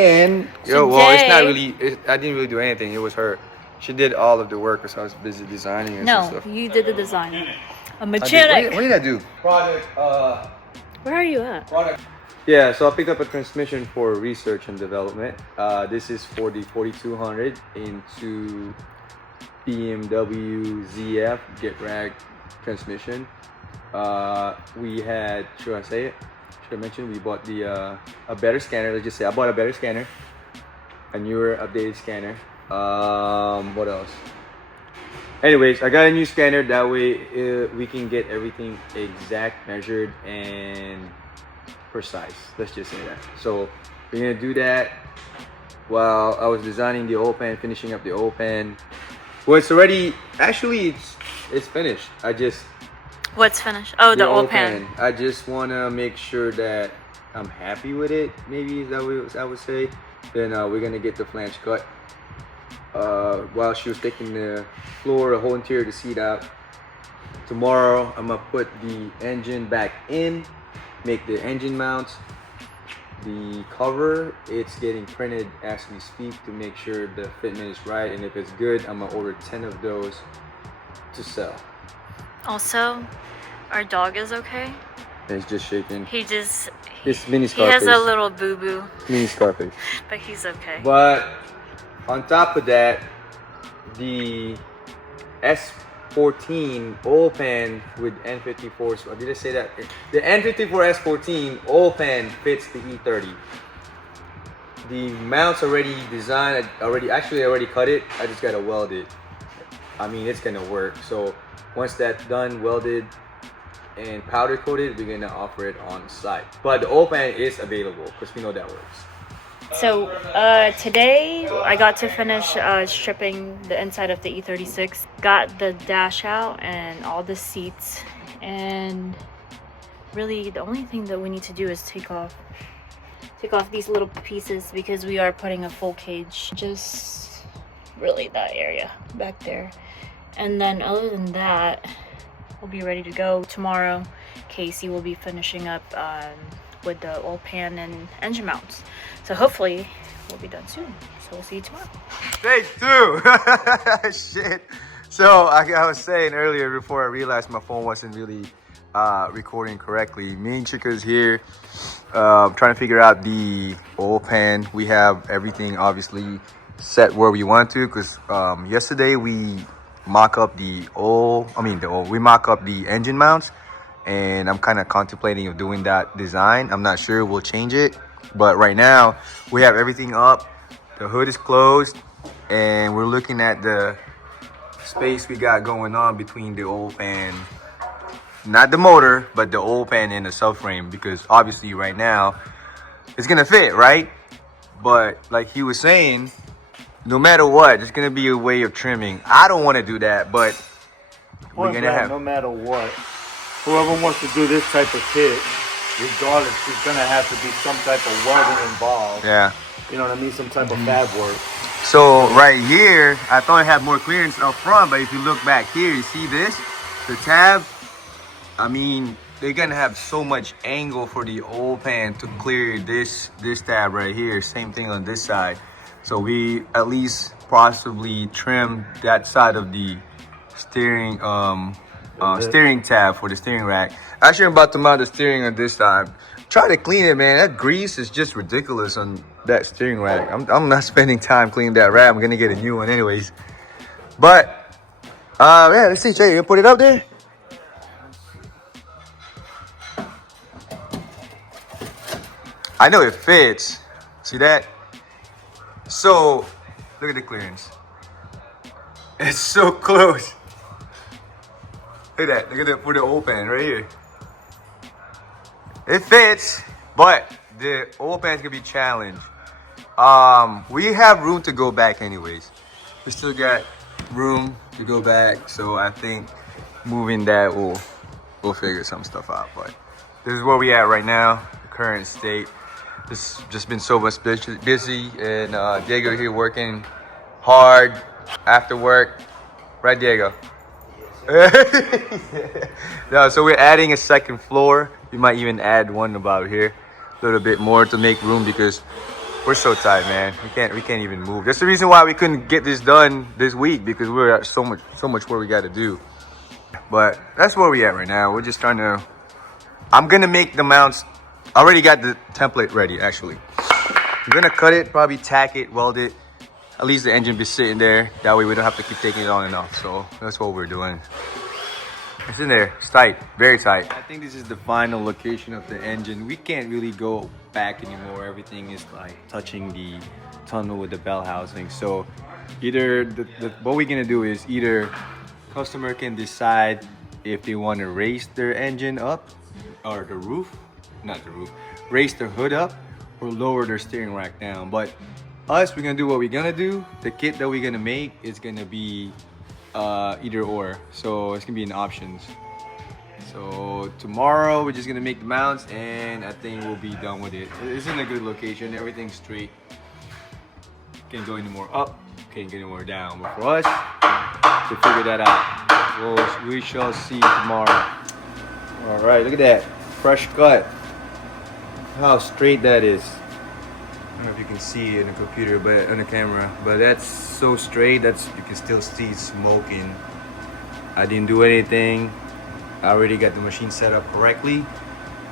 And Yo, well, it's not really. I didn't really do anything. It was her. She did all of the work because I was busy designing and some No, stuff. you did the design. A What mechanic. did I do? Product. Where are you at? Product. Yeah, so I picked up a transmission for research and development. This is for the 4200 into BMW ZF get rag transmission. We had, should I say it? Should I mention we bought the a better scanner? Let's just say I bought a better scanner, a newer, updated scanner. What else? Anyways, I got a new scanner. That way we can get everything exact, measured, and precise. Let's just say that. So we're gonna do that while I was designing the oil pan, finishing up the oil pan. Well, it's already actually it's finished. I just What's finished? Oh, the oil pan. I just wanna make sure that I'm happy with it. Maybe is that what I would say. Then we're gonna get the flange cut. While she was taking the floor, the whole interior, the seat out. Tomorrow I'm gonna put the engine back in, make the engine mounts. The cover, it's getting printed as we speak to make sure the fitment is right, and if it's good, I'm gonna order 10 of those to sell. Also, our dog is okay. And it's just shaking. It's mini he Scarface. has a little boo-boo, Mini Scarface. but he's okay. But on top of that, the S14 oil pan with N54. So did I say that? The N54 S14 oil pan fits the E30. The mounts already designed. I already cut it. I just gotta weld it. I mean, it's gonna work. So once that's done, welded and powder coated, we're gonna offer it on site. But the oil pan is available because we know that works. So today I got to finish stripping the inside of the E36. Got the dash out and all the seats, and really the only thing that we need to do is take off these little pieces because we are putting a full cage, just really that area back there. And then other than that, we'll be ready to go tomorrow. Casey will be finishing up with the oil pan and engine mounts. So hopefully we'll be done soon. So we'll see you tomorrow. Day 2. Shit. So I was saying earlier before I realized my phone wasn't really recording correctly. Me and Chica's here trying to figure out the oil pan. We have everything obviously set where we want to because yesterday we mock up the engine mounts, and I'm kind of contemplating of doing that design. I'm not sure we'll change it, but right now we have everything up. The hood is closed, and we're looking at the space we got going on between the oil pan, not the motor, but the oil pan and the subframe, because obviously right now it's gonna fit, right? But like he was saying, no matter what, there's gonna be a way of trimming. I don't want to do that, but we're gonna have. No matter what, whoever wants to do this type of kit, regardless, there's gonna have to be some type of welding involved. Yeah. You know what I mean? Some type of fab work. So right here, I thought I had more clearance up front, but if you look back here, you see this, the tab. I mean, they're gonna have so much angle for the oil pan to clear this tab right here. Same thing on this side. So we at least possibly trim that side of the steering steering tab for the steering rack. Actually, I'm about to mount the steering on this side. Try to clean it, man. That grease is just ridiculous on that steering rack. I'm not spending time cleaning that rack. I'm gonna get a new one anyways. But yeah, let's see, Jay, you put it up there? I know it fits. See that? So look at the clearance. It's so close. Look at that. Look at that for the oil pan right here. It fits, but the oil pan's gonna be challenged. We have room to go back anyways. We still got room to go back, so I think moving that we'll figure some stuff out. But this is where we at right now, the current state. It's just been so much busy, and Diego here working hard after work. Right, Diego? No, so we're adding a second floor. We might even add one about here, a little bit more to make room, because We're so tight, man. We can't even move. That's the reason why we couldn't get this done this week, because we're at so much where we got to do. But that's where we at right now. We're just trying to. I'm gonna make the mounts. I already got the template ready, actually. I'm gonna cut it, probably tack it, weld it. At least the engine be sitting there. That way we don't have to keep taking it on and off. So that's what we're doing. It's in there. It's tight, very tight. I think this is the final location of the engine. We can't really go back anymore. Everything is like touching the tunnel with the bell housing. So either what we're gonna do is either customer can decide if they want to raise their engine up, or the roof, not the roof, raise their hood up or lower their steering rack down. But us, we're gonna do what we're gonna do. The kit that we're gonna make is gonna be either or, so it's gonna be in options. So tomorrow we're just gonna make the mounts, and I think we'll be done with it. It's in a good location, everything's straight. Can't go any more up, can't get any more down. But for us to figure that out, we shall see tomorrow. All right, look at that fresh cut. How straight that is. I don't know if you can see it in the computer, but on the camera, but that's so straight. That's, you can still see smoking. I didn't do anything. I already got the machine set up correctly,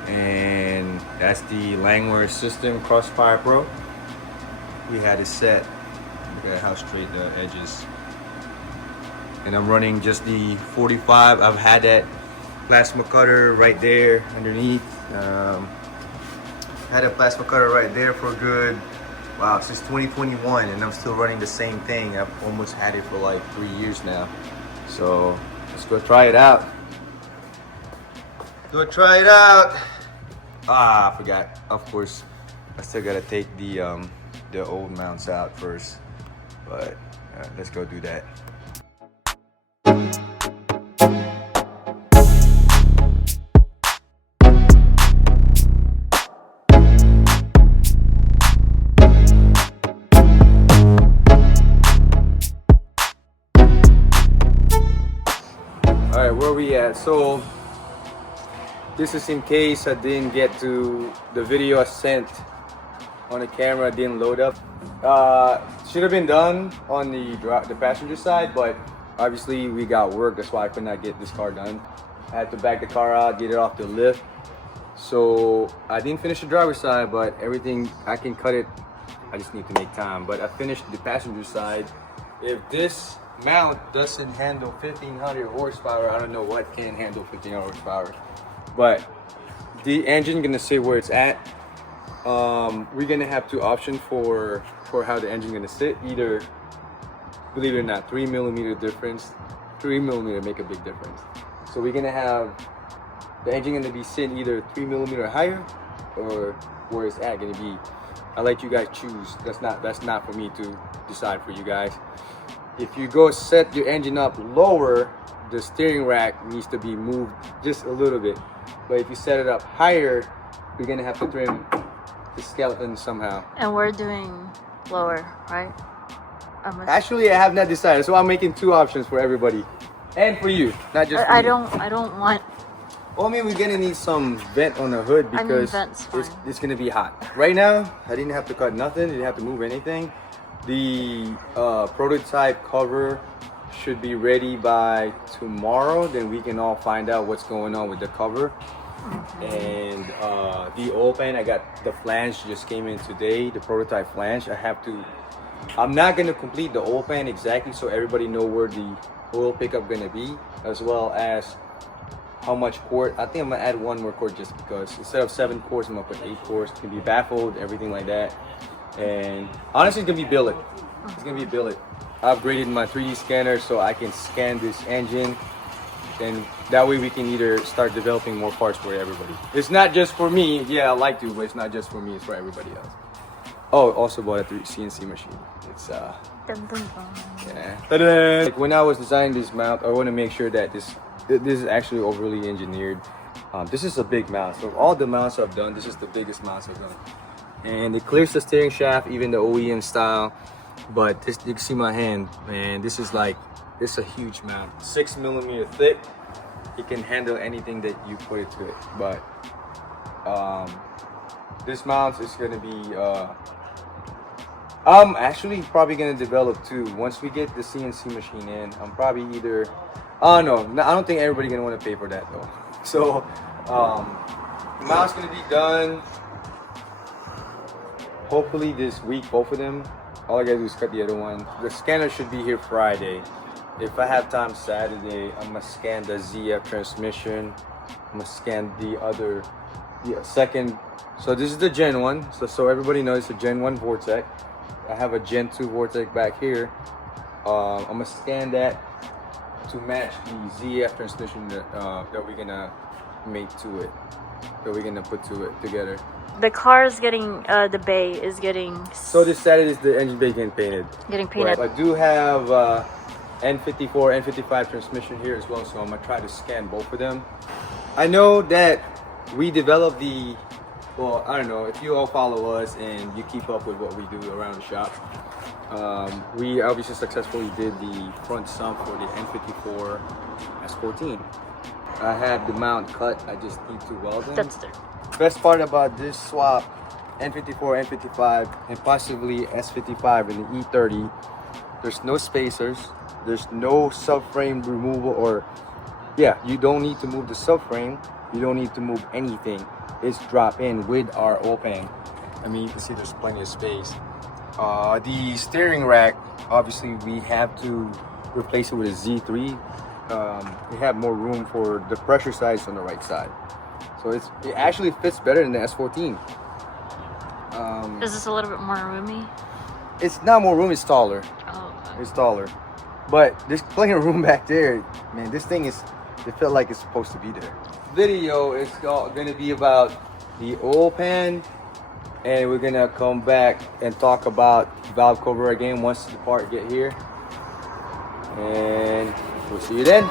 and that's the Langmuir system Crossfire Pro. We had it set. Look at how straight the edge is. And I'm running just the 45. I've had that plasma cutter right there underneath. Had a plasma cutter right there for good, wow, since 2021, and I'm still running the same thing. I've almost had it for like 3 years now. So let's go try it out. Go try it out. I forgot. Of course, I still gotta take the old mounts out first, but let's go do that. Alright, where are we at? So this is in case I didn't get to the video I sent on the camera, didn't load up. Should have been done on the passenger side, but obviously we got work, that's why I could not get this car done. I had to back the car out, get it off the lift. So I didn't finish the driver's side, but everything I can cut it. I just need to make time. But I finished the passenger side. If this mount doesn't handle 1500 horsepower, I don't know what can handle 1500 horsepower, but the engine gonna sit where it's at. We're gonna have two options for how the engine gonna sit. Either, believe it or not, 3mm difference. 3mm make a big difference. So we're gonna have the engine gonna be sitting either 3mm higher, or where it's at gonna be. I'll let you guys choose. That's not for me to decide for you guys. If you go set your engine up lower, the steering rack needs to be moved just a little bit. But if you set it up higher, you're gonna have to trim the skeleton somehow. And we're doing lower, right? Actually, I have not decided, so I'm making two options for everybody, and for you, not just for I you. I don't want. Well, I mean, we're gonna need some vent on the hood because vent's fine. it's gonna be hot. Right now, I didn't have to cut nothing. Didn't have to move anything. The prototype cover should be ready by tomorrow. Then we can all find out what's going on with the cover. And the oil pan, I got the flange just came in today. The prototype flange. I'm not gonna complete the oil pan exactly, so everybody know where the oil pickup gonna be, as well as how much quart. I think I'm gonna add one more quart just because instead of 7 quarts, I'm gonna put 8 quarts. It's gonna be baffled, everything like that. And honestly, it's gonna be billet. It's gonna be billet. I upgraded my 3D scanner so I can scan this engine, and that way we can either start developing more parts for everybody. It's not just for me. Yeah, I like to, but it's not just for me. It's for everybody else. Oh, also bought a CNC machine. It's Dun, dun, dun. yeah. Ta-da! Like when I was designing this mount, I want to make sure that this is actually overly engineered. This is a big mount. So all the mounts I've done, this is the biggest mounts I've done. And it clears the steering shaft, even the OEM style. But this, you can see my hand, man. This is a huge mount, 6mm thick. It can handle anything that you put it to it. But this mount is gonna be I'm actually probably gonna develop two. Once we get the CNC machine in, I'm probably either. Oh no, I don't think everybody's gonna want to pay for that though. So, the mount's gonna be done. Hopefully this week, both of them. All I gotta do is cut the other one. The scanner should be here Friday. If I have time Saturday, I'm gonna scan the ZF transmission. I'm gonna scan the second. So this is the Gen 1. So everybody knows it's a Gen 1 Vortec. I have a Gen 2 Vortec back here. I'm gonna scan that to match the ZF transmission that we're gonna make to it. That we're gonna put to it together. The car is getting, the bay is getting... So this Saturday is the engine bay getting painted. Getting painted. But I do have N54, N55 transmission here as well, so I'm gonna try to scan both of them. I know that we developed the, well, I don't know, if you all follow us and you keep up with what we do around the shop, we obviously successfully did the front sump for the N54 S14. I have the mount cut, I just need to weld them. That's there. Best part about this swap, N54, N55, and possibly S55 and the E30, there's no spacers, there's no subframe removal, or yeah, you don't need to move the subframe, you don't need to move anything. It's drop in with our oil pan. I mean, you can see there's plenty of space. The steering rack, obviously we have to replace it with a Z3. We have more room for the pressure size on the right side. So it actually fits better than the S14. Is this a little bit more roomy? It's not more room, it's taller. Oh, okay. It's taller. But there's plenty of room back there. Man, this thing is, it felt like it's supposed to be there. Video is gonna be about the oil pan, and we're gonna come back and talk about valve cover again once the part get here. And we'll see you then.